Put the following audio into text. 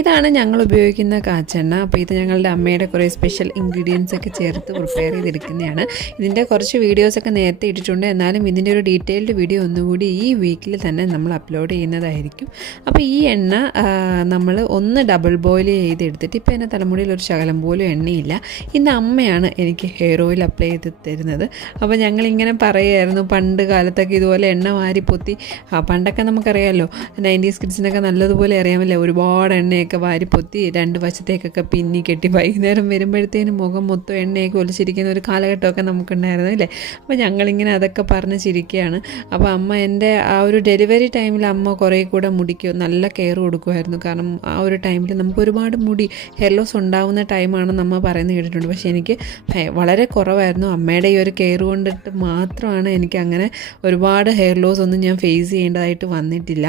ഇതാണ് ഞങ്ങൾ ഉപയോഗിക്കുന്ന കാച്ചെണ്ണ. അപ്പോൾ ഇത് ഞങ്ങളുടെ അമ്മയുടെ കുറേ സ്പെഷ്യൽ ഇൻഗ്രീഡിയൻസ് ഒക്കെ ചേർത്ത് പ്രിപ്പയർ ചെയ്തെടുക്കുന്നതാണ്. ഇതിൻ്റെ കുറച്ച് വീഡിയോസൊക്കെ നേരത്തെ ഇട്ടിട്ടുണ്ട്. എന്നാലും ഇതിൻ്റെ ഒരു ഡീറ്റെയിൽഡ് വീഡിയോ ഒന്നുകൂടി ഈ വീക്കിൽ തന്നെ നമ്മൾ അപ്ലോഡ് ചെയ്യുന്നതായിരിക്കും. അപ്പോൾ ഈ എണ്ണ നമ്മൾ ഒന്ന് ഡബിൾ ബോയിൽ ചെയ്തെടുത്തിട്ട് ഇപ്പോൾ എൻ്റെ തലമുടിയിൽ ഒരു ശകലം പോലും എണ്ണയില്ല. ഇന്ന് അമ്മയാണ് എനിക്ക് ഹെയർ ഓയിൽ അപ്ലൈ ചെയ്ത് തരുന്നത്. അപ്പോൾ ഞങ്ങളിങ്ങനെ പറയുമായിരുന്നു, പണ്ട് കാലത്തൊക്കെ ഇതുപോലെ എണ്ണ വാരി പൊത്തി, പണ്ടൊക്കെ നമുക്കറിയാമല്ലോ 90s കിഡ്സിനൊക്കെ നല്ലതുപോലെ അറിയാമല്ലോ, ഒരുപാട് എണ്ണയൊക്കെ വാരി പൊത്തി രണ്ട് വശത്തേക്കൊക്കെ പിന്നി കെട്ടി വൈകുന്നേരം വരുമ്പോഴത്തേനും മുഖം മൊത്തം എണ്ണയൊക്കെ ഒലിച്ചിരിക്കുന്ന ഒരു കാലഘട്ടമൊക്കെ നമുക്കുണ്ടായിരുന്നു അല്ലേ. അപ്പോൾ ഞങ്ങളിങ്ങനെ അതൊക്കെ പറഞ്ഞ് ചിരിക്കുകയാണ്. അപ്പോൾ അമ്മ എൻ്റെ ആ ഒരു ഡെലിവറി ടൈമിൽ അമ്മ കുറേ കൂടെ മുടിക്ക് നല്ല കെയർ കൊടുക്കുമായിരുന്നു. കാരണം ആ ഒരു ടൈമിൽ നമുക്ക് ഒരുപാട് മുടി ഹെയർ ലോസ് ഉണ്ടാവുന്ന ടൈമാണെന്ന് അമ്മ പറയുന്നത് കേട്ടിട്ടുണ്ട്. പക്ഷേ എനിക്ക് വളരെ കുറവായിരുന്നു. അമ്മയുടെ ഈ ഒരു കെയർ കൊണ്ടിട്ട് മാത്രമാണ് എനിക്ക് അങ്ങനെ ഒരുപാട് ഹെയർ ലോസ് ഒന്നും ഞാൻ ഫേസ് ചെയ്യേണ്ടതായിട്ട് വന്നിട്ടില്ല.